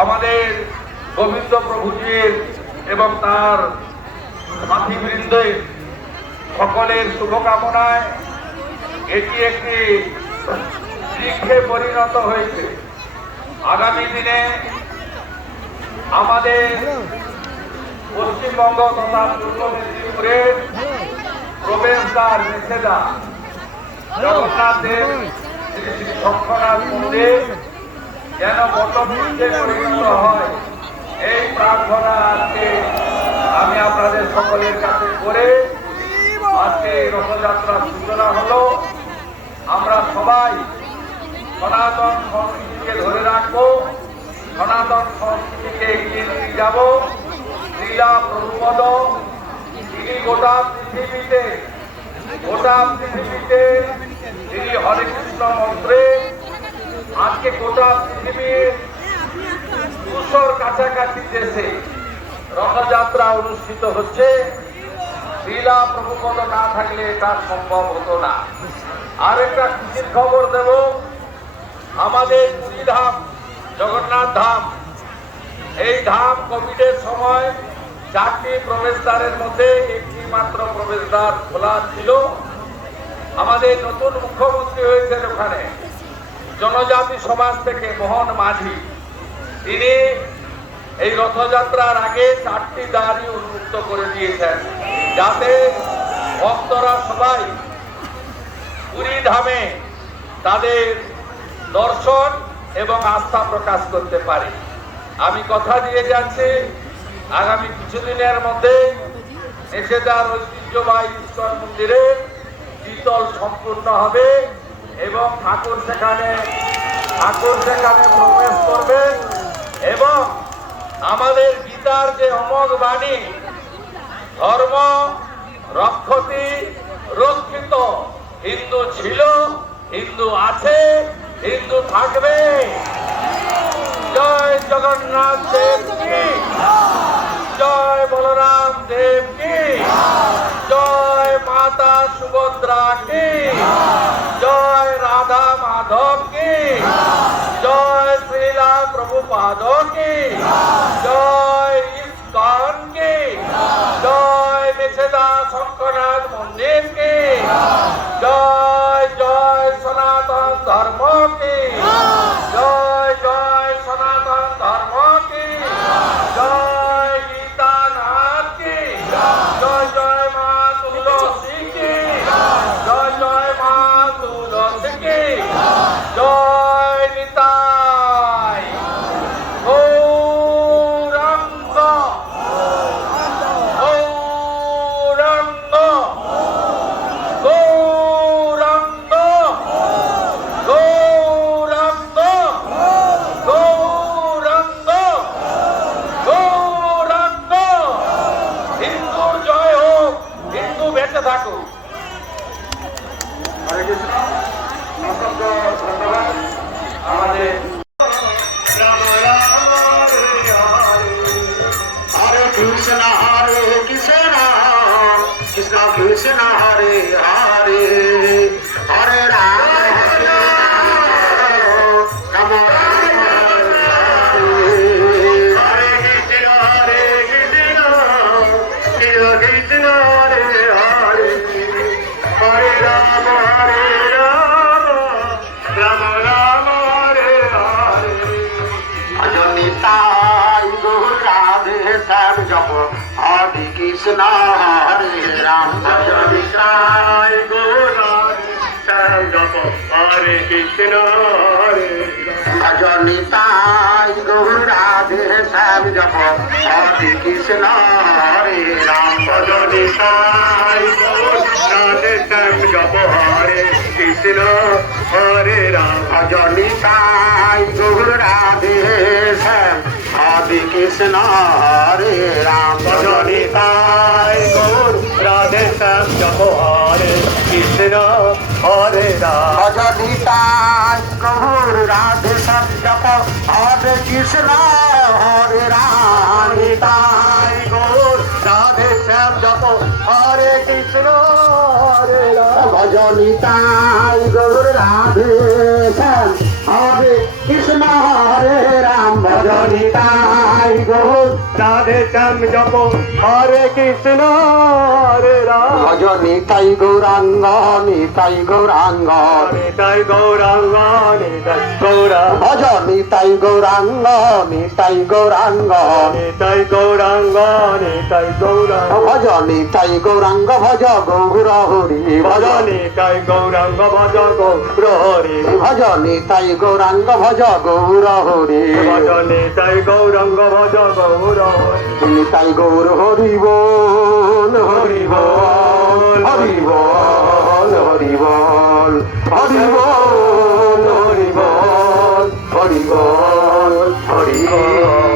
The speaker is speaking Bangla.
আমাদের গোবিন্দ প্রভুজির এবং তার সাথীবৃন্দের সকলের শুভকামনায় এটি একটি বৃক্ষে পরিণত হয়েছে। আগামী দিনে আমাদের পশ্চিমবঙ্গ তথা পূর্ব মেদিনীপুরের প্রবেশদ্বার নিষেধা জগন্নাথ দেব শ্রী শ্রী শঙ্করনাথ মন্দির যেন বটবৃক্ষে পরিণত হয়, এই প্রার্থনা আজকে আমি আপনাদের সকলের কাছে করে আজকে রথযাত্রার সূচনা হলো। আমরা সবাই সনাতন সংস্কৃতিকে ধরে রাখবো, সনাতন সংস্কৃতিকে এগিয়ে নিয়ে যাব। লীলা প্রভুপদ তিনি গোটা পৃথিবীতে তিনি হরে কৃষ্ণ মন্ত্রে আজকে গোটা পৃথিবীর 200-র কাছাকাছি দেশে রথযাত্রা অনুষ্ঠিত হচ্ছে। লীলা প্রভুপদ না থাকলে এটা সম্ভব হতো না। আর একটা খুশির খবর দেব, আমাদের পুরী ধাম জগন্নাথ ধাম, এই ধাম কোভিডের সময় 4টি প্রবেশদ্বারের মধ্যে একটি মাত্র প্রবেশদ্বার খোলা ছিল। আমাদের নতুন মুখ্যমন্ত্রী হয়েছেন ওখানে জনজাতি সমাজ থেকে মোহন মাঝি, তিনি এই রথযাত্রার আগে 4টি দ্বারই উন্মুক্ত করে দিয়েছেন, যাতে ভক্তরা সবাই পুরী ধামে তাদের দর্শন এবং আস্থা প্রকাশ করতে পারে। আমি কথা দিয়ে যাচ্ছি, আগামী কিছুদিনের মধ্যে নিষেধার ঐতিহ্যবাহী ইস্কন মন্দিরে শীতল সম্পূর্ণ হবে এবং ঠাকুর সেখানে প্রবেশ করবে। এবং আমাদের গীতার যে অমোঘ বাণী, ধর্ম রক্ষতি রক্ষিত, হিন্দু ছিল, হিন্দু আছে, হিন্দু থাকবে। জয় জগন্নাথ দেব কি, জয় বলরাম দেব কি, জয় মাতা সুভদ্রা কি, জয় রাধা মাধব কি, জয় শ্রীলা প্রভুপাদ কি, জয় ইস্কন কি, জয় নিষেধা শঙ্করনাথ মন্দির কি, জয় জয় সনাতন ধর্ম কি, জয় জয় সনাতন ধর্ম কি, জয় গীতানাথ কি, জয় জয় মা তুলসী কি, জয় জয় মা তুলসী কি, জয় নিতাই গৌরাঙ্গ গৌরাঙ্গ গৌরাঙ্গ গৌরাঙ্গ গৌরাঙ্গ গৌরাঙ্গ। হিন্দুর জয় হোক, হিন্দু বেঁচে থাকুক। হরে কৃষ্ণ। অসংখ্য ধন্যবাদ আমাদের রাম রাম হরে হরে হরে কৃষ্ণ কৃষ্ণ কৃষ্ণ হরে হরে হরে রাম রাম রাম হরে কৃষ্ণ কৃষ্ণ কৃষ্ণ হরে হরে হরে রাম রাম রাম হরে হরে অজনিতাই গৌর রাধে শ্যাম জপ হরে কৃষ্ণ হরে রাম অজনিতাই গৌর রাধে শ্যাম জপ হরে কৃষ্ণ হরে অজনিতাই গৌর রাধে শ্যাম জপ হরে কৃষ্ণ হরে রাম অজনিতাই গৌর রাধে শ্যাম জপ হরে কৃষ্ণ হরে রাম অজনিতাই গৌর রাধে শ্যাম হরে কৃষ্ণ হরে রাম অজনিতাই গৌর রাধে শ্যাম জপ হরে কৃষ্ণ হরে রাম অজনিতাই গৌর রাধে শ্যাম জপ হরে কৃষ্ণ হরে রাম নিতাই গৌর রাধে শ্যাম জপ হরে কৃষ্ণ হরে রাম অজনিতাই গৌর রাধে শ্যাম হরে কৃষ্ণ হরে রাম ভজন নিতাই গৌর রাধে শ্যাম জপ হরে কৃষ্ণ হরে রাম ভজ নিতাই গৌরাঙ্গ নিতাই গৌরাঙ্গ নিতাই গৌরাঙ্গ নিতাই গৌরাঙ্গ ভজ নিতাই গৌরাঙ্গ নিতাই গৌরাঙ্গ নিতাই গৌরাঙ্গ নিতাই গৌরাঙ্গ ভজ নিতাই গৌরাঙ্গ ভজ গৌর হরি ভজ নিতাই গৌরাঙ্গ ভজ গৌর হরি ভজ নিতাই গৌরাঙ্গ ভজ গৌর হরি ভজ নিতাই গৌরাঙ্গ ভজ গৌর হরি নিতাই গৌর হরি বল হরি বল হরি বল হরি বল হরি বল হরি বল হরি বল হরি বল